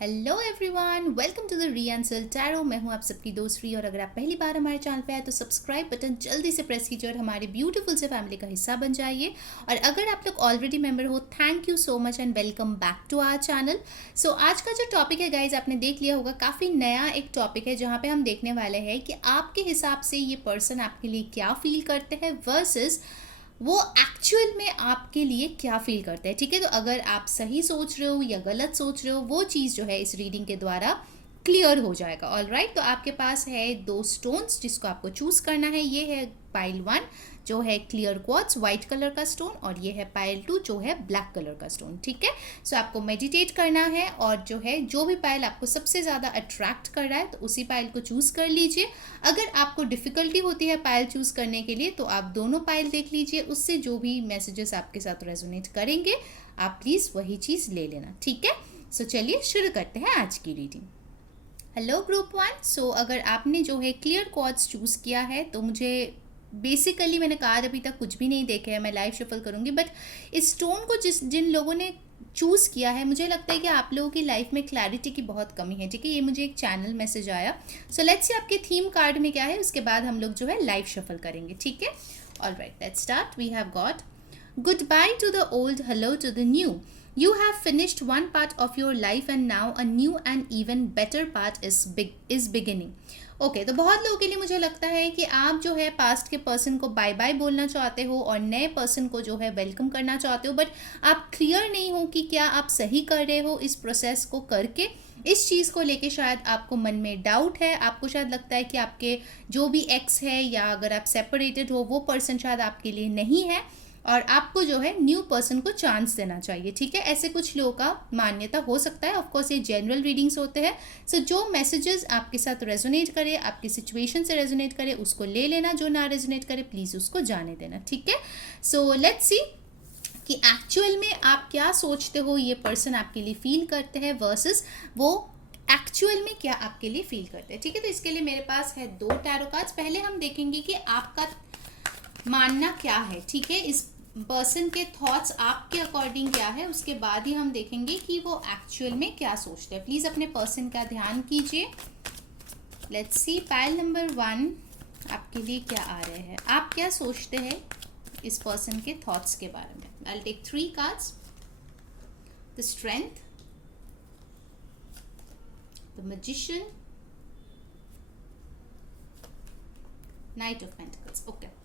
Hello everyone, welcome to the re answer tarot. मैं हूं आप सबकी दोस्त री, और अगर आप पहली बार हमारे चैनल पे आए तो सब्सक्राइब बटन जल्दी से प्रेस कीजिए और हमारे ब्यूटीफुल से फैमिली का हिस्सा बन जाइए। और अगर आप लोग ऑलरेडी मेंबर हो, thank you so much and welcome back to our channel. So आज का जो टॉपिक है गाइज, आपने देख लिया होगा, काफ़ी नया एक टॉपिक है जहाँ पे हम देखने वाले हैं कि आपके हिसाब से ये पर्सन आपके लिए क्या फील करते हैं वर्सेस वो एक्चुअल में आपके लिए क्या फील करते हैं। ठीक है, तो अगर आप सही सोच रहे हो या गलत सोच रहे हो, वो चीज़ जो है इस रीडिंग के द्वारा क्लियर हो जाएगा। ऑल राइट, तो आपके पास है दो स्टोन्स जिसको आपको चूज करना है। ये है पाइल 1 जो है क्लियर क्वार्ट्ज वाइट कलर का स्टोन, और ये है पाइल 2 जो है ब्लैक कलर का स्टोन। ठीक है, सो आपको मेडिटेट करना है और जो है जो भी पाइल आपको सबसे ज़्यादा अट्रैक्ट कर रहा है तो उसी पाइल को चूज़ कर लीजिए। अगर आपको डिफ़िकल्टी होती है पाइल चूज़ करने के लिए तो आप दोनों पाइल देख लीजिए, उससे जो भी मैसेजेस आपके साथ रेजोनेट करेंगे आप प्लीज़ वही चीज़ ले लेना। ठीक है, सो चलिए शुरू करते हैं आज की रीडिंग। Hello group 1। सो अगर आपने जो है क्लियर क्वार्ट्ज चूज़ किया है तो मुझे बेसिकली, मैंने कहा अभी तक कुछ भी नहीं देखे है, मैं लाइव शफल करूँगी, बट इस स्टोन को जिन लोगों ने चूज़ किया है, मुझे लगता है कि आप लोगों की लाइफ में क्लैरिटी की बहुत कमी है। ठीक है, ये मुझे एक चैनल मैसेज आया। सो लेट्स सी आपके थीम कार्ड में क्या है, उसके बाद हम लोग जो है लाइव शफल करेंगे। ठीक है, all right, let's start. We have got goodbye to the old, hello to the new. You have finished one part of your life and now a new and even better part is beginning. Okay, तो बहुत लोगों के लिए मुझे लगता है कि आप जो है पास्ट के पर्सन को बाय बाय बोलना चाहते हो और नए पर्सन को जो है वेलकम करना चाहते हो, बट आप क्लियर नहीं हो कि क्या आप सही कर रहे हो इस प्रोसेस को करके। इस चीज़ को लेके शायद आपको मन में डाउट है, आपको शायद लगता है कि आपके जो भी एक्स है या अगर आप सेपरेटेड हो वो पर्सन शायद आपके लिए नहीं है और आपको जो है न्यू पर्सन को चांस देना चाहिए। ठीक है, ऐसे कुछ लोगों का मान्यता हो सकता है। ऑफ कोर्स ये जनरल रीडिंग्स होते हैं। सो जो मैसेजेस आपके साथ रेजोनेट करे, आपकी सिचुएशन से रेजोनेट करे, उसको ले लेना, जो ना रेजोनेट करे प्लीज़ उसको जाने देना। ठीक है, सो लेट्स सी कि एक्चुअल में आप क्या सोचते हो ये पर्सन आपके लिए फील करते हैं वर्सेस वो एक्चुअल में क्या आपके लिए फील करते हैं। ठीक है, तो इसके लिए मेरे पास है दो टैरो कार्ड्स। पहले हम देखेंगे कि आपका मानना क्या है। ठीक है, इस पर्सन के थॉट्स आपके अकॉर्डिंग क्या है, उसके बाद ही हम देखेंगे कि वो एक्चुअल में क्या सोचते हैं। प्लीज़ अपने पर्सन का ध्यान कीजिए। लेट्स सी, पाइल नंबर 1 आपके लिए क्या आ रहे हैं, आप क्या सोचते हैं इस पर्सन के थॉट्स के बारे में। I will take 3 cards. The strength, the magician, knight of pentacles. Okay,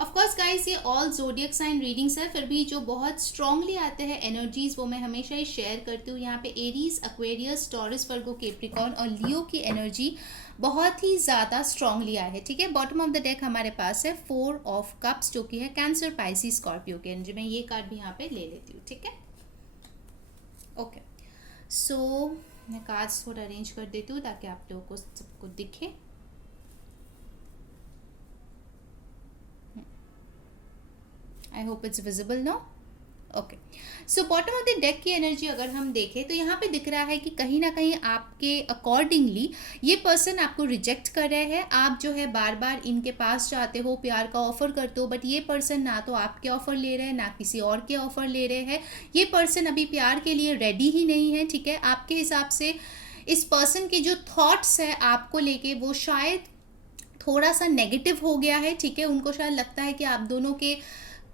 of course guys, ये ऑल जोडियक साइन रीडिंग्स है, फिर भी जो बहुत स्ट्रांगली आते हैं एनर्जीज वो मैं हमेशा ही शेयर करती हूँ। यहाँ पे एरीज, एक्वेरियस, टॉरस, वर्गो, कैप्रिकॉर्न और लियो की एनर्जी बहुत ही ज़्यादा स्ट्रांगली आए हैं। ठीक है, बॉटम ऑफ द डेक हमारे पास है 4 ऑफ कप्स जो कि है कैंसर, पाइसिस, स्कॉर्पियो की एनर्जी। मैं ये कार्ड भी यहाँ पे ले लेती हूँ। ठीक है, ओके, सो मैं कार्ड्स थोड़ा अरेंज कर देती हूँ ताकि आप लोगों को सबको दिखे। I hope it's visible no. Okay, so bottom of the deck की एनर्जी अगर हम देखें तो यहाँ पे दिख रहा है कि कहीं ना कहीं आपके अकॉर्डिंगली ये पर्सन आपको रिजेक्ट कर रहे हैं। आप जो है बार बार इनके पास जाते हो, प्यार का ऑफर करते हो, बट ये पर्सन ना तो आपके ऑफर ले रहे हैं ना किसी और के ऑफर ले रहे हैं। ये पर्सन अभी प्यार के लिए रेडी ही नहीं है। ठीक है, आपके हिसाब से इस पर्सन के जो थॉट्स है आपको लेके वो शायद थोड़ा सा नेगेटिव हो गया है। ठीक है, उनको शायद लगता है कि आप दोनों के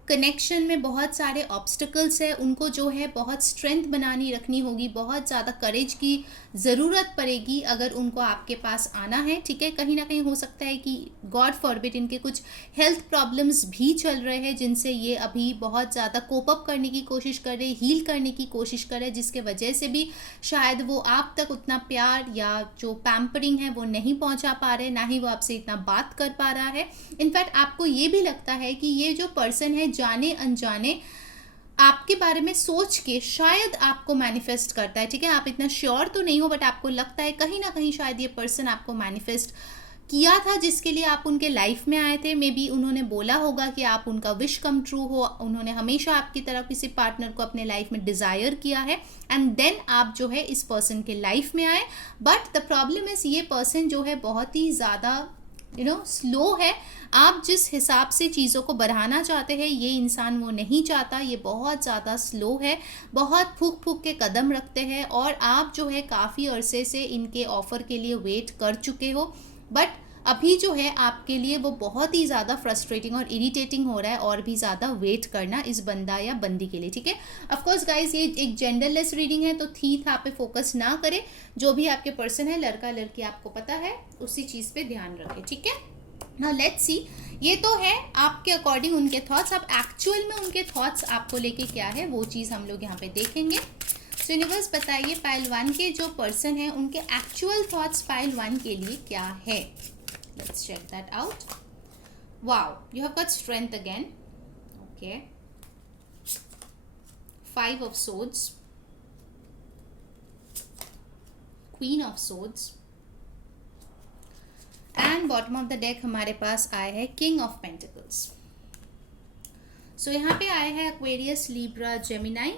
कनेक्शन में बहुत सारे ऑब्स्टिकल्स है, उनको जो है बहुत स्ट्रेंथ बनानी रखनी होगी, बहुत ज़्यादा करेज की ज़रूरत पड़ेगी अगर उनको आपके पास आना है। ठीक है, कहीं ना कहीं हो सकता है कि गॉड फॉरबिड इनके कुछ हेल्थ प्रॉब्लम्स भी चल रहे हैं जिनसे ये अभी बहुत ज़्यादा कोप अप करने की कोशिश कर रहे, हील करने की कोशिश कर रहे, जिसके वजह से भी शायद वो आप तक उतना प्यार या जो पैम्परिंग है वो नहीं पहुँचा पा रहे, ना ही वो आपसे इतना बात कर पा रहा है। इनफैक्ट आपको ये भी लगता है कि ये जो पर्सन है जाने अनजाने आपके बारे में सोच के शायद आपको मैनिफेस्ट करता है। ठीक है, आप इतना श्योर तो नहीं हो बट आपको लगता है कहीं ना कहीं शायद ये पर्सन आपको मैनिफेस्ट किया था जिसके लिए आप उनके लाइफ में आए थे। मे बी उन्होंने बोला होगा कि आप उनका विश कम ट्रू हो, उन्होंने हमेशा आपकी तरह किसी पार्टनर को अपने लाइफ में डिज़ायर किया है एंड देन आप जो है इस पर्सन के लाइफ में आए। बट द प्रॉब्लम इज ये पर्सन जो है बहुत ही ज़्यादा स्लो है। आप जिस हिसाब से चीज़ों को बढ़ाना चाहते हैं ये इंसान वो नहीं चाहता, ये बहुत ज़्यादा स्लो है, बहुत फूक फूक के कदम रखते हैं और आप जो है काफ़ी अरसे से इनके ऑफ़र के लिए वेट कर चुके हो, बट अभी जो है आपके लिए वो बहुत ही ज़्यादा फ्रस्ट्रेटिंग और इरिटेटिंग हो रहा है और भी ज़्यादा वेट करना इस बंदा या बंदी के लिए, ठीक है। ऑफकोर्स गाइज ये एक जेंडरलेस रीडिंग है, तो थी था पे फोकस ना करें, जो भी आपके पर्सन है लड़का लड़की आपको पता है उसी चीज़ पे ध्यान रखें, ठीक है। नाउ लेट्स सी, ये तो है आपके अकॉर्डिंग उनके थॉट्स। अब एक्चुअल में उनके थॉट्स आपको लेके क्या है वो चीज़ हम लोग यहाँ पे देखेंगे। सो यूनिवर्स बताइए पाइल 1 के जो पर्सन है उनके एक्चुअल थॉट्स पाइल 1 के लिए क्या है। Let's check that out. Wow, you have got strength again. Okay. 5 of Swords. Queen of Swords. And bottom of the deck हमारे पास आया है King of Pentacles. So यहाँ पे आया है Aquarius, Libra, Gemini,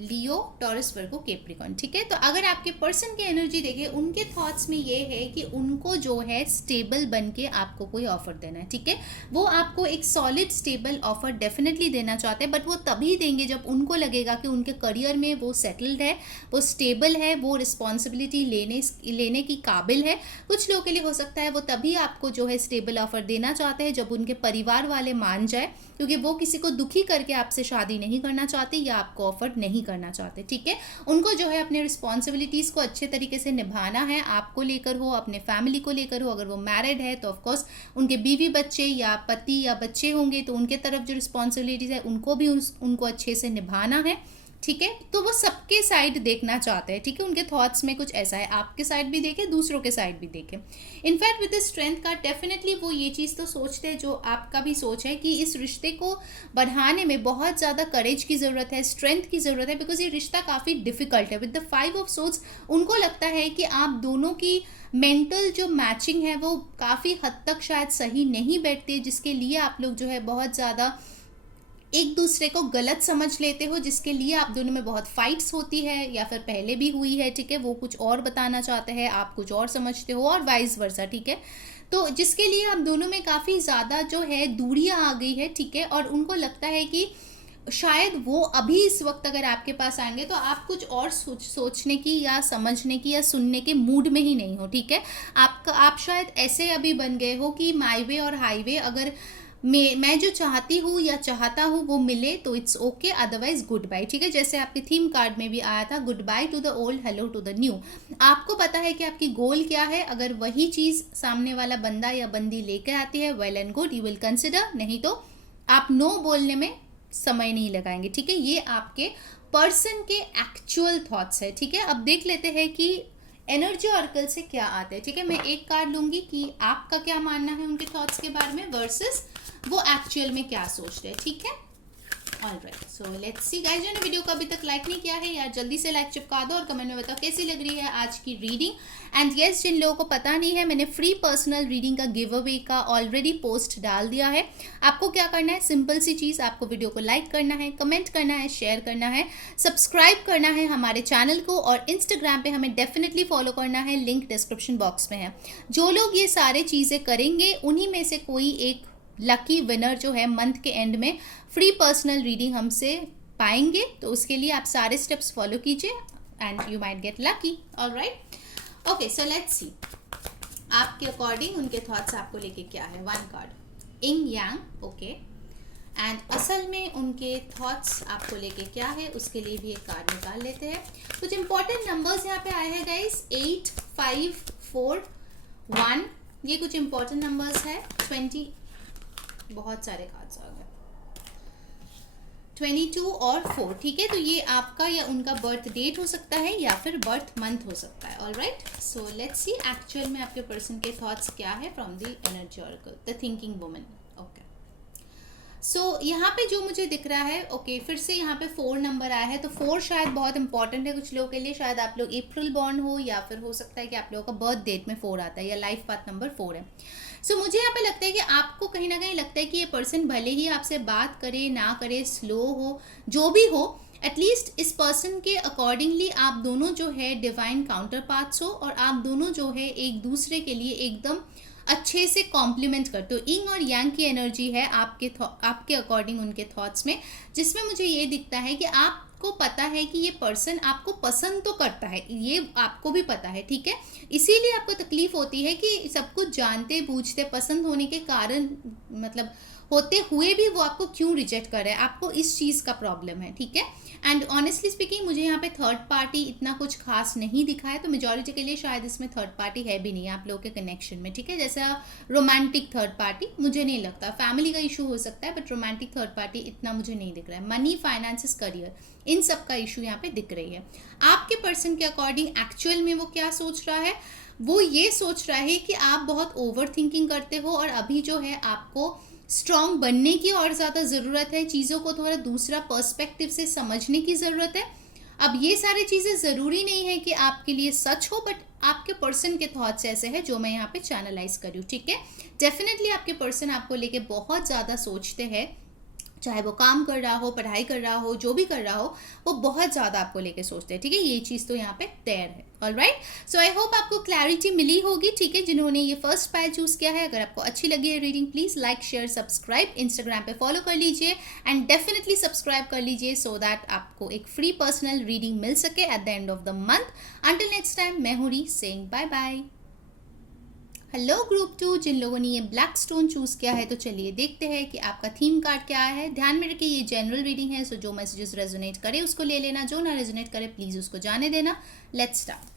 लियो, टॉरस, वर्गो, कैप्रिकॉर्न, ठीक है। तो अगर आपके पर्सन की एनर्जी देखें, उनके थॉट्स में ये है कि उनको जो है स्टेबल बन के आपको कोई ऑफर देना है, ठीक है। वो आपको एक सॉलिड स्टेबल ऑफर डेफिनेटली देना चाहते हैं, बट वो तभी देंगे जब उनको लगेगा कि उनके करियर में वो सेटल्ड है, वो स्टेबल है, वो रिस्पॉन्सिबिलिटी लेने की काबिल है। कुछ लोगों के लिए हो सकता है वो तभी आपको जो है स्टेबल ऑफर देना चाहते हैं जब उनके परिवार वाले मान जाए, क्योंकि वो किसी को दुखी करके आपसे शादी नहीं करना चाहते या आपको ऑफर नहीं करना चाहते, ठीक है। उनको जो है अपने रिस्पॉन्सिबिलिटीज़ को अच्छे तरीके से निभाना है, आपको लेकर हो, अपने फैमिली को लेकर हो। अगर वो मैरिड है तो ऑफकोर्स उनके बीवी बच्चे या पति या बच्चे होंगे तो उनके तरफ जो रिस्पॉन्सिबिलिटीज़ है उनको भी उनको अच्छे से निभाना है, ठीक है। तो वो सबके साइड देखना चाहते हैं, ठीक है। उनके थॉट्स में कुछ ऐसा है, आपके साइड भी देखें, दूसरों के साइड भी देखें। इनफैक्ट विद द स्ट्रेंथ का डेफिनेटली वो ये चीज़ तो सोचते हैं जो आपका भी सोच है कि इस रिश्ते को बढ़ाने में बहुत ज़्यादा करेज की ज़रूरत है, स्ट्रेंथ की ज़रूरत है, बिकॉज ये रिश्ता काफ़ी डिफिकल्ट है। विद द 5 ऑफ सोर्ड्स उनको लगता है कि आप दोनों की मेंटल जो मैचिंग है वो काफ़ी हद तक शायद सही नहीं बैठती, जिसके लिए आप लोग जो है बहुत ज़्यादा एक दूसरे को गलत समझ लेते हो, जिसके लिए आप दोनों में बहुत फाइट्स होती है या फिर पहले भी हुई है, ठीक है। वो कुछ और बताना चाहते हैं, आप कुछ और समझते हो और वाइस वर्सा, ठीक है। तो जिसके लिए आप दोनों में काफ़ी ज़्यादा जो है दूरियां आ गई है, ठीक है। और उनको लगता है कि शायद वो अभी इस वक्त अगर आपके पास आएंगे तो आप कुछ और सोचने की या समझने की या सुनने के मूड में ही नहीं हो, ठीक है। आप शायद ऐसे अभी बन गए हो कि माई वे और हाईवे, अगर मैं जो चाहती हूँ या चाहता हूँ वो मिले तो it's okay, otherwise goodbye, ठीक है। जैसे आपके थीम कार्ड में भी आया था, goodbye to the old, hello to the new. आपको पता है कि आपकी गोल क्या है, अगर वही चीज़ सामने वाला बंदा या बंदी लेके आती है well and good, you will consider, नहीं तो आप नो बोलने में समय नहीं लगाएंगे, ठीक है। ये आपके पर्सन के एक्चुअल थॉट्स है, ठीक है। अब देख लेते हैं कि एनर्जी ऑर्कल से क्या आते हैं, ठीक है। मैं एक कार्ड लूंगी कि आपका क्या मानना है उनके थॉट्स के बारे में वर्सेस वो एक्चुअल में क्या सोचते हैं, ठीक है। Alright, so let's see guys, जो ने वीडियो को अभी तक लाइक नहीं किया है यार जल्दी से लाइक चिपका दो और कमेंट में बताओ कैसी लग रही है आज की रीडिंग। एंड यस, जिन लोगों को पता नहीं है, मैंने फ्री पर्सनल रीडिंग का गिव अवे का ऑलरेडी पोस्ट डाल दिया है। आपको क्या करना है, सिंपल सी चीज़, आपको वीडियो को लाइक करना है, कमेंट करना है, शेयर करना है, सब्सक्राइब करना है हमारे चैनल को, और इंस्टाग्राम पे हमें डेफिनेटली फॉलो करना है, लिंक डिस्क्रिप्शन बॉक्स में है। जो लोग ये सारे चीज़ें करेंगे उन्हीं में से कोई एक लकी विनर जो है मंथ के एंड में फ्री पर्सनल रीडिंग हमसे पाएंगे। तो उसके लिए आप सारे स्टेप्स फॉलो कीजिए and you might get lucky. Alright, okay, so let's सी आपके अकॉर्डिंग उनके थॉट्स आपको लेके क्या है। 1 कार्ड इंग यांग, ओके। एंड असल में उनके थॉट्स आपको लेके क्या है उसके लिए भी एक कार्ड निकाल लेते हैं। कुछ इंपॉर्टेंट नंबर्स यहाँ पे आए हैं गाइस, 8, 5, 4, 1, ये कुछ इंपॉर्टेंट नंबर्स है। 20, बहुत सारे कार्ड्स आ गए, 22 और 4, ठीक है। तो ये आपका या उनका बर्थ डेट हो सकता है या फिर बर्थ मंथ हो सकता है। Alright, so let's see actual में आपके पर्सन के थॉट्स क्या है from the energy oracle, the thinking woman. Okay, so यहाँ पे जो मुझे दिख रहा है, ओके, फिर से यहाँ पे 4 नंबर आया है, तो 4 शायद बहुत इंपॉर्टेंट है कुछ लोगों के लिए। शायद आप लोग अप्रैल बॉर्न हो या फिर हो सकता है कि आप लोगों का बर्थ डेट में 4 आता है या लाइफ पाथ नंबर 4 है। सो मुझे यहाँ पे लगता है कि आपको कहीं ना कहीं लगता है कि ये पर्सन भले ही आपसे बात करे ना करे, स्लो हो, जो भी हो, एटलीस्ट इस पर्सन के अकॉर्डिंगली आप दोनों जो है डिवाइन काउंटर पार्ट्स हो और आप दोनों जो है एक दूसरे के लिए एकदम अच्छे से कॉम्प्लीमेंट करते हो। इंग और यांग की एनर्जी है आपके अकॉर्डिंग उनके थॉट्स में, जिसमें मुझे ये दिखता है कि आपको पता है कि ये पर्सन आपको पसंद तो करता है, ये आपको भी पता है, ठीक है। इसीलिए आपको तकलीफ होती है कि सब कुछ जानते बूझते पसंद होने के कारण, मतलब होते हुए भी वो आपको क्यों रिजेक्ट कर रहा है, आपको इस चीज़ का प्रॉब्लम है, ठीक है। एंड ऑनेस्टली स्पीकिंग मुझे यहाँ पे थर्ड पार्टी इतना कुछ खास नहीं दिखा है, तो मेजॉरिटी के लिए शायद इसमें थर्ड पार्टी है भी नहीं आप लोगों के कनेक्शन में, ठीक है। जैसा रोमांटिक थर्ड पार्टी मुझे नहीं लगता, फैमिली का इशू हो सकता है, बट रोमांटिक थर्ड पार्टी इतना मुझे नहीं दिख रहा है। मनी, फाइनेंसिस, करियर, इन सब का इशू यहाँ पे दिख रही है। आपके पर्सन के अकॉर्डिंग एक्चुअल में वो क्या सोच रहा है, वो ये सोच रहा है कि आप बहुत ओवर थिंकिंग करते हो और अभी जो है आपको स्ट्रॉन्ग बनने की और ज़्यादा ज़रूरत है, चीज़ों को थोड़ा दूसरा पर्सपेक्टिव से समझने की ज़रूरत है। अब ये सारी चीज़ें ज़रूरी नहीं है कि आपके लिए सच हो, बट आपके पर्सन के थॉट्स ऐसे हैं जो मैं यहाँ पे चैनलाइज करी हूँ, ठीक है। डेफिनेटली आपके पर्सन आपको लेके बहुत ज़्यादा सोचते हैं, चाहे वो काम कर रहा हो, पढ़ाई कर रहा हो, जो भी कर रहा हो, वो बहुत ज़्यादा आपको लेके सोचते हैं, ठीक है। ये चीज़ तो यहाँ पे तैर है। ऑलराइट, सो आई होप आपको क्लैरिटी मिली होगी, ठीक है, जिन्होंने ये फर्स्ट पाइल चूज़ किया है। अगर आपको अच्छी लगी है reading, please like, share, subscribe, Instagram पे फॉलो कर लीजिए एंड डेफिनेटली सब्सक्राइब कर लीजिए सो दैट आपको एक फ्री पर्सनल रीडिंग मिल सके at the end of the month. Until next time, मैं हूँ re saying bye bye. Hello group 2, जिन लोगों ने ये ब्लैक स्टोन चूज़ किया है, तो चलिए देखते हैं कि आपका थीम कार्ड क्या है। ध्यान में रखिए ये जनरल रीडिंग है, सो जो मैसेजेस रेजोनेट करे उसको ले लेना, जो ना रेजोनेट करे प्लीज़ उसको जाने देना। Let's start.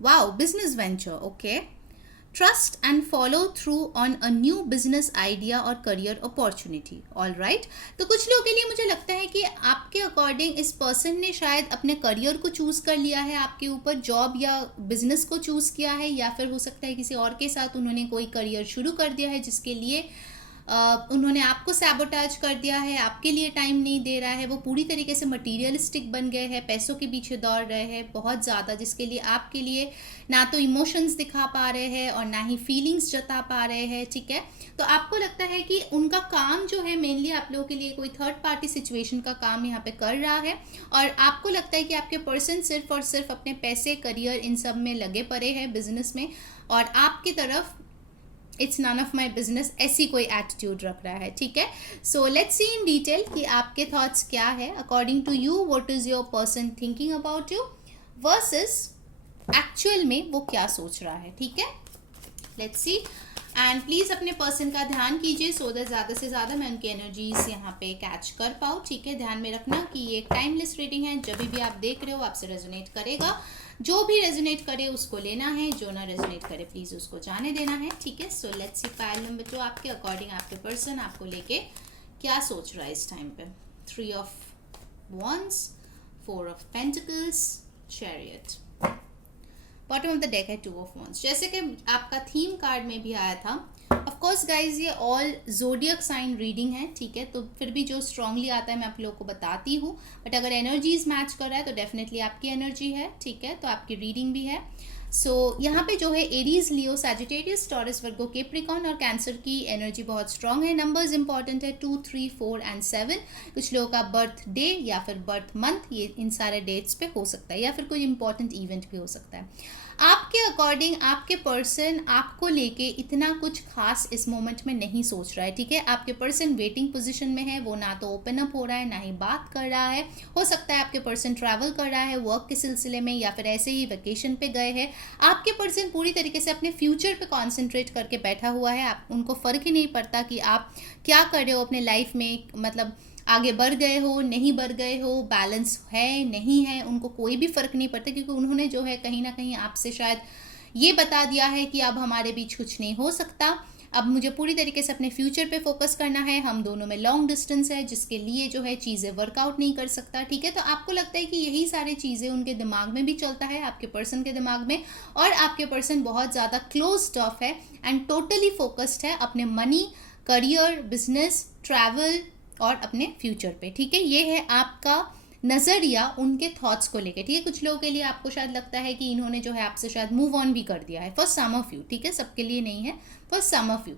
Wow, business venture, okay. Trust and follow through on a new business idea और करियर अपॉर्चुनिटी। ऑल राइट, तो कुछ लोगों के लिए मुझे लगता है कि आपके अकॉर्डिंग इस पर्सन ने शायद अपने करियर को चूज़ कर लिया है, आपके ऊपर जॉब या बिजनेस को चूज़ किया है, या फिर हो सकता है किसी और के साथ उन्होंने कोई करियर शुरू कर दिया है जिसके लिए उन्होंने आपको सैबोटाज कर दिया है, आपके लिए टाइम नहीं दे रहा है, वो पूरी तरीके से मटीरियलिस्टिक बन गए हैं, पैसों के पीछे दौड़ रहे हैं बहुत ज़्यादा, जिसके लिए आपके लिए ना तो इमोशंस दिखा पा रहे हैं और ना ही फीलिंग्स जता पा रहे हैं, ठीक है। तो आपको लगता है कि उनका काम जो है मेनली आप लोगों के लिए कोई थर्ड पार्टी सिचुएशन का काम यहाँ पे कर रहा है, और आपको लगता है कि आपके पर्सन सिर्फ और सिर्फ अपने पैसे, करियर, इन सब में लगे पड़े हैं, बिजनेस में, और आपकी तरफ it's none of my business, ऐसी कोई एटीट्यूड रख रहा है, ठीक है। So let's C in detail कि आपके थॉट्स क्या है according to you, what is your person thinking about you versus actual में वो क्या सोच रहा है, ठीक है। लेट्स सी, एंड प्लीज़ अपने पर्सन का ध्यान कीजिए सो दैट ज़्यादा से ज़्यादा मैं उनकी एनर्जीज यहाँ पे कैच कर पाऊँ, ठीक है। ध्यान में रखना कि ये एक टाइमलेस रीडिंग है, जब भी आप देख रहे हो आपसे रेजोनेट करेगा, जो भी रेजोनेट करे उसको लेना है, जो ना रेजोनेट करे प्लीज़ उसको जाने देना है, ठीक है। So let's C pile number 2, आपके अकॉर्डिंग आपके पर्सन आपको लेके क्या सोच रहा है इस टाइम पे। 3 of wands, 4 of pentacles, chariot. Bottom of the deck है 2 ऑफ वॉन्ड्स, जैसे कि आपका थीम कार्ड में भी आया था। ऑफ कोर्स गाइज ये ऑल जोडियक साइन रीडिंग है, ठीक है, तो फिर भी जो स्ट्रांगली आता है मैं आप लोगों को बताती हूँ, बट अगर एनर्जीज मैच कर रहा है तो डेफिनेटली आपकी एनर्जी है, ठीक है, तो आपकी रीडिंग भी है। सो यहाँ पे जो है एरीज, लियो, सैजिटेरियस, टॉरस, वर्गो, कैप्रिकॉर्न और कैंसर की एनर्जी बहुत स्ट्रांग है। नंबर्स इंपॉर्टेंट है 2, 3, 4 एंड 7। कुछ लोगों का बर्थ डे या फिर बर्थ मंथ, ये इन सारे डेट्स पे हो सकता है, या फिर कोई इंपॉर्टेंट इवेंट भी हो सकता है। आपके अकॉर्डिंग आपके पर्सन आपको लेके इतना कुछ खास इस मोमेंट में नहीं सोच रहा है, ठीक है। आपके पर्सन वेटिंग पोजीशन में है, वो ना तो ओपन अप हो रहा है ना ही बात कर रहा है। हो सकता है आपके पर्सन ट्रैवल कर रहा है वर्क के सिलसिले में, या फिर ऐसे ही वेकेशन पे गए हैं। आपके पर्सन पूरी तरीके से अपने फ्यूचर पे कॉन्सेंट्रेट करके बैठा हुआ है, आप उनको फ़र्क ही नहीं पड़ता कि आप क्या कर रहे हो अपने लाइफ में, मतलब आगे बढ़ गए हो नहीं बढ़ गए हो, बैलेंस है नहीं है, उनको कोई भी फ़र्क नहीं पड़ता, क्योंकि उन्होंने जो है कहीं ना कहीं आपसे शायद ये बता दिया है कि अब हमारे बीच कुछ नहीं हो सकता, अब मुझे पूरी तरीके से अपने फ्यूचर पे फोकस करना है, हम दोनों में लॉन्ग डिस्टेंस है जिसके लिए जो है चीज़ें वर्कआउट नहीं कर सकता, ठीक है। तो आपको लगता है कि यही सारी चीज़ें उनके दिमाग में भी चलता है, आपके पर्सन के दिमाग में, और आपके पर्सन बहुत ज़्यादा क्लोज्ड ऑफ है एंड टोटली फोकस्ड है अपने मनी, करियर, बिजनेस, ट्रैवल और अपने फ्यूचर पे, ठीक है। ये है आपका नज़रिया उनके थॉट्स को लेके, ठीक है। कुछ लोगों के लिए आपको शायद लगता है कि इन्होंने जो है आपसे शायद मूव ऑन भी कर दिया है, फॉर सम ऑफ यू, ठीक है, सबके लिए नहीं है, फॉर सम ऑफ यू।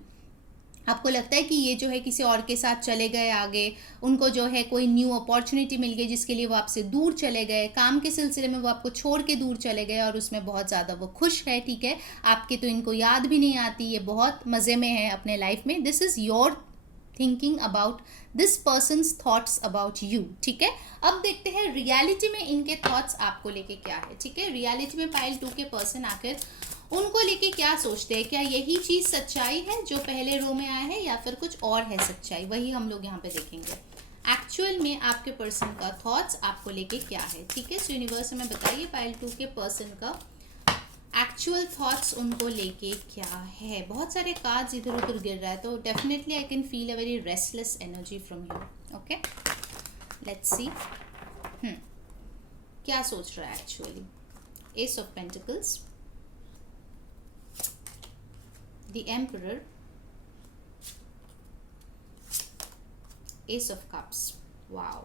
आपको लगता है कि ये जो है किसी और के साथ चले गए आगे, उनको जो है कोई न्यू अपॉर्चुनिटी मिल गई जिसके लिए वो आपसे दूर चले गए, काम के सिलसिले में वो आपको छोड़ के दूर चले गए और उसमें बहुत ज़्यादा वो खुश है, ठीक है। आपके तो इनको याद भी नहीं आती, ये बहुत मज़े में है अपने लाइफ में। This is your thinking about this persons thoughts about you, ठीक है। अब देखते हैं रियलिटी में इनके थॉट्स आपको लेके क्या है, ठीक है। रियलिटी में पाइल 2 के पर्सन आकर उनको लेके क्या सोचते हैं, क्या यही चीज़ सच्चाई है जो पहले रो में आया है या फिर कुछ और है सच्चाई, वही हम लोग यहाँ पे देखेंगे। एक्चुअल में आपके पर्सन का थॉट्स आपको लेके क्या है, ठीक है। सो यूनिवर्स हमें बताइए पाइल 2 के पर्सन का एक्चुअल थॉट्स उनको लेके क्या है। बहुत सारे कार्ड्स इधर उधर गिर रहा है, तो definitely I can feel a very restless energy from you. Okay, let's see क्या सोच रहा है actually. S of pentacles, the emperor, ace of cups, wow,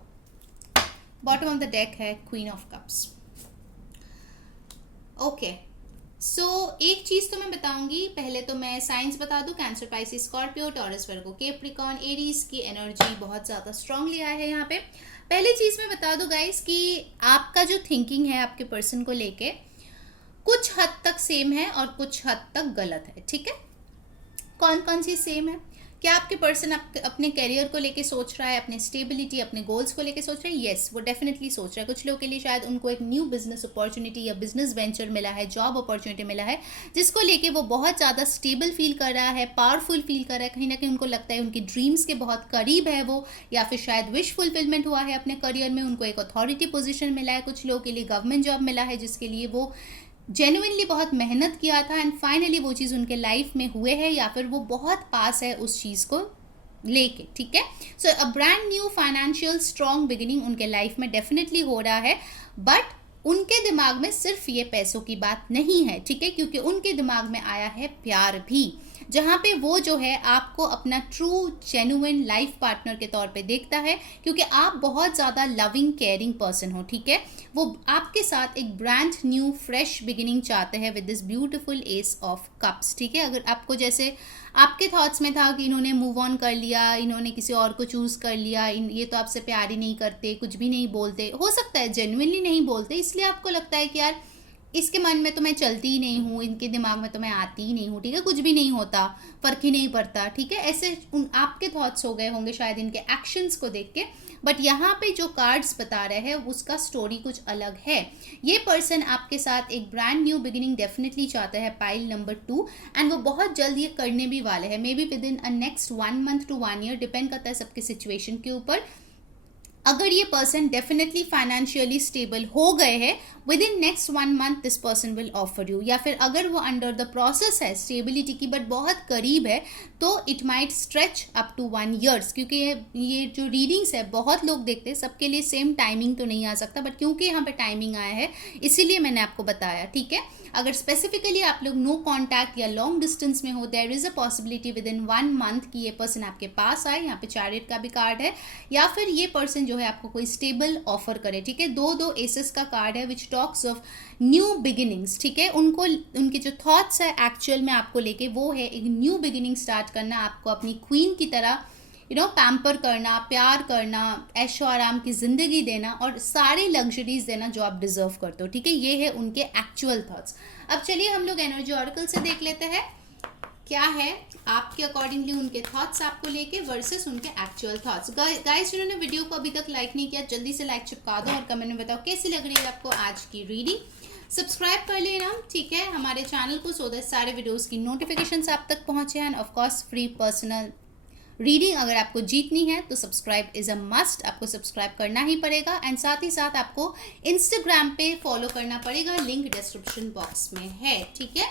bottom of the deck है queen of cups। ओके, सो एक चीज़ तो मैं बताऊंगी, पहले तो मैं साइंस बता दूं, कैंसर, पाइसिस, स्कॉर्पियो, टॉरस, वर्गो, कैप्रिकॉर्न, एरीज की एनर्जी बहुत ज़्यादा स्ट्रांगली आया है यहाँ पे। पहली चीज़ मैं बता दूं गाइस कि आपका जो थिंकिंग है आपके पर्सन को लेके कुछ हद तक सेम है और कुछ हद तक गलत है, ठीक है। कौन कौन सी सेम है? क्या आपके पर्सन अपने करियर को लेके सोच रहा है, अपने स्टेबिलिटी, अपने गोल्स को लेके सोच रहा है? यस, वो डेफिनेटली सोच रहा है। कुछ लोगों के लिए शायद उनको एक न्यू बिजनेस अपॉर्चुनिटी या बिजनेस वेंचर मिला है, जॉब अपॉर्चुनिटी मिला है, जिसको लेके वो बहुत ज़्यादा स्टेबल फील कर रहा है, पावरफुल फील कर रहा है। कहीं ना कहीं उनको लगता है उनकी ड्रीम्स के बहुत करीब है वो, या फिर शायद विश फुलफिलमेंट हुआ है अपने करियर में, उनको एक अथॉरिटी पोजिशन मिला है। कुछ लोगों के लिए गवर्नमेंट जॉब मिला है जिसके लिए वो जेन्युइनली बहुत मेहनत किया था एंड फाइनली वो चीज़ उनके लाइफ में हुए है, या फिर वो बहुत पास है उस चीज़ को लेके, ठीक है। So a brand new financial strong beginning उनके लाइफ में डेफिनेटली हो रहा है, बट उनके दिमाग में सिर्फ ये पैसों की बात नहीं है, ठीक है, क्योंकि उनके दिमाग में आया है प्यार भी, जहाँ पे वो जो है आपको अपना ट्रू जेन्युइन लाइफ पार्टनर के तौर पे देखता है, क्योंकि आप बहुत ज़्यादा लविंग केयरिंग पर्सन हो, ठीक है। वो आपके साथ एक ब्रांड न्यू फ्रेश बिगिनिंग चाहते हैं with this beautiful S of cups, ठीक है। अगर आपको जैसे आपके थॉट्स में था कि इन्होंने मूव ऑन कर लिया, इन्होंने किसी और को चूज़ कर लिया, ये तो आपसे प्यार ही नहीं करते, कुछ भी नहीं बोलते, हो सकता है जेन्युइनली नहीं बोलते, इसलिए आपको लगता है कि यार इसके मन में तो मैं चलती ही नहीं हूँ, इनके दिमाग में तो मैं आती ही नहीं हूँ, ठीक है, कुछ भी नहीं होता, फर्क ही नहीं पड़ता, ठीक है। ऐसे आपके थॉट्स हो गए होंगे शायद इनके एक्शंस को देख के, बट यहाँ पे जो कार्ड्स बता रहे हैं उसका स्टोरी कुछ अलग है। ये पर्सन आपके साथ एक ब्रांड न्यू बिगिनिंग डेफिनेटली चाहता है, पाइल नंबर 2, एंड वो बहुत जल्द ये करने भी वाले हैं, may be with in a next 1 month to 1 year, depend करता है सबके सिचुएशन के ऊपर। अगर ये पर्सन डेफिनेटली फाइनेंशियली स्टेबल हो गए हैं, within next 1 month this person will offer you, या फिर अगर वो अंडर द प्रोसेस है स्टेबिलिटी की बट बहुत करीब है, तो it might stretch up to 1 year, क्योंकि ये जो रीडिंग्स है बहुत लोग देखते हैं, सबके लिए सेम टाइमिंग तो नहीं आ सकता, बट क्योंकि यहाँ पे टाइमिंग आया है इसीलिए मैंने आपको बताया, ठीक है। अगर स्पेसिफिकली आप लोग नो कॉन्टैक्ट या लॉन्ग डिस्टेंस में हो, there is a possibility within 1 month कि ये पर्सन आपके पास आए, यहाँ पे चैरियट का भी कार्ड है, या फिर ये पर्सन जो है आपको कोई स्टेबल ऑफर करे, ठीक है। दो एसेस का कार्ड है which talks of new beginnings, ठीक है। उनके जो थॉट्स है एक्चुअल में आपको लेके वो है एक न्यू बिगिनिंग स्टार्ट करना, आपको अपनी क्वीन की तरह पैम्पर करना, प्यार करना, ऐशो आराम की ज़िंदगी देना और सारे लग्जरीज देना जो आप डिजर्व करते हो, ठीक है। ये है उनके एक्चुअल थॉट्स। अब चलिए हम लोग एनर्जी ऑरेकल से देख लेते हैं क्या है आपके अकॉर्डिंगली उनके थॉट्स आपको लेके वर्सेस उनके एक्चुअल थॉट्स। गाइस जिन्होंने वीडियो को अभी तक लाइक नहीं किया, जल्दी से लाइक चिपका दो और कमेंट में बताओ कैसी लग रही है आपको आज की रीडिंग। सब्सक्राइब कर लेना, ठीक है, हमारे चैनल को, सो दैट सारे वीडियोस की नोटिफिकेशंस आप तक पहुंचे, end of course free personal reading अगर आपको जीतनी है तो सब्सक्राइब इज़ अ मस्ट, आपको सब्सक्राइब करना ही पड़ेगा, एंड साथ ही साथ आपको इंस्टाग्राम पे फॉलो करना पड़ेगा, लिंक डिस्क्रिप्शन बॉक्स में है, ठीक है।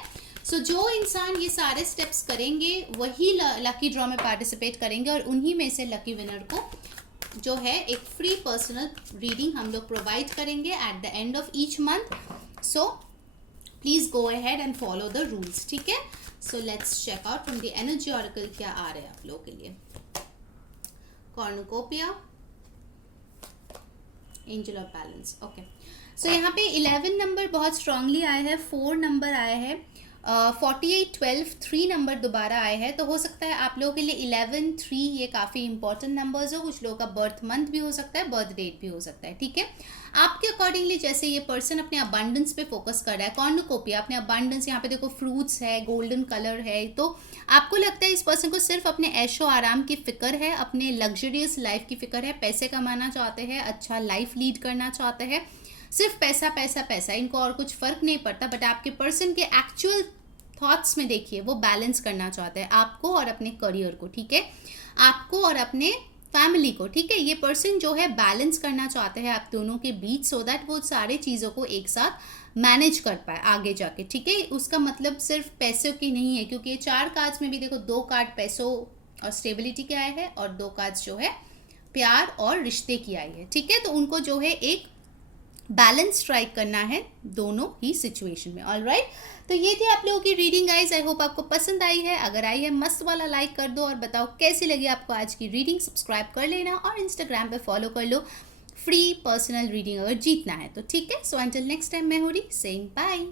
सो जो इंसान ये सारे स्टेप्स करेंगे वही लकी ड्रॉ में पार्टिसिपेट करेंगे, और उन्हीं में से लकी विनर को जो है एक फ्री पर्सनल रीडिंग हम लोग प्रोवाइड करेंगे at the end of each month. So please go ahead and follow the rules, ठीक है। So let's check out from the energy oracle क्या आ रहे हैं आप लोगों के लिए। Cornucopia, angel of balance, okay. So यहाँ पे 11 नंबर बहुत स्ट्रांगली आया है, 4 नंबर आया है, 48 12 3 नंबर दोबारा आए हैं, तो हो सकता है आप लोगों के लिए 11 3 ये काफ़ी इंपॉर्टेंट नंबर्स हो। कुछ लोगों का बर्थ मंथ भी हो सकता है, बर्थ डेट भी हो सकता है, ठीक है। आपके अकॉर्डिंगली जैसे ये पर्सन अपने अबांडेंस पे फोकस कर रहा है, कॉर्नुकोपिया अपने अबांडेंस, यहाँ पे देखो फ्रूट्स है, गोल्डन कलर है, तो आपको लगता है इस पर्सन को सिर्फ अपने ऐशो आराम की फिक्र है, अपने लग्जरियस लाइफ की फिक्र है, पैसे कमाना चाहते हैं, अच्छा लाइफ लीड करना चाहते हैं, सिर्फ पैसा पैसा पैसा, इनको और कुछ फर्क नहीं पड़ता। बट आपके पर्सन के एक्चुअल थॉट्स में देखिए वो बैलेंस करना चाहते हैं आपको और अपने करियर को, ठीक है, आपको और अपने फैमिली को, ठीक है। ये पर्सन जो है बैलेंस करना चाहते हैं आप दोनों के बीच, सो दैट वो सारे चीज़ों को एक साथ मैनेज कर पाए आगे जाके, ठीक है। उसका मतलब सिर्फ पैसों की नहीं है, क्योंकि ये 4 कार्ड्स में भी देखो 2 कार्ड पैसों और स्टेबिलिटी के आए हैं और 2 कार्ड्स जो है प्यार और रिश्ते की आई है, ठीक है। तो उनको जो है एक बैलेंस स्ट्राइक करना है दोनों ही सिचुएशन में। ऑलराइट, तो ये थी आप लोगों की रीडिंग गाइस। आई होप आपको पसंद आई है। अगर आई है मस्त वाला लाइक कर दो और बताओ कैसी लगी आपको आज की रीडिंग। सब्सक्राइब कर लेना और इंस्टाग्राम पे फॉलो कर लो, फ्री पर्सनल रीडिंग अगर जीतना है तो, ठीक है। सो अंटिल नेक्स्ट टाइम, मैं हो रही सेइंग बाय।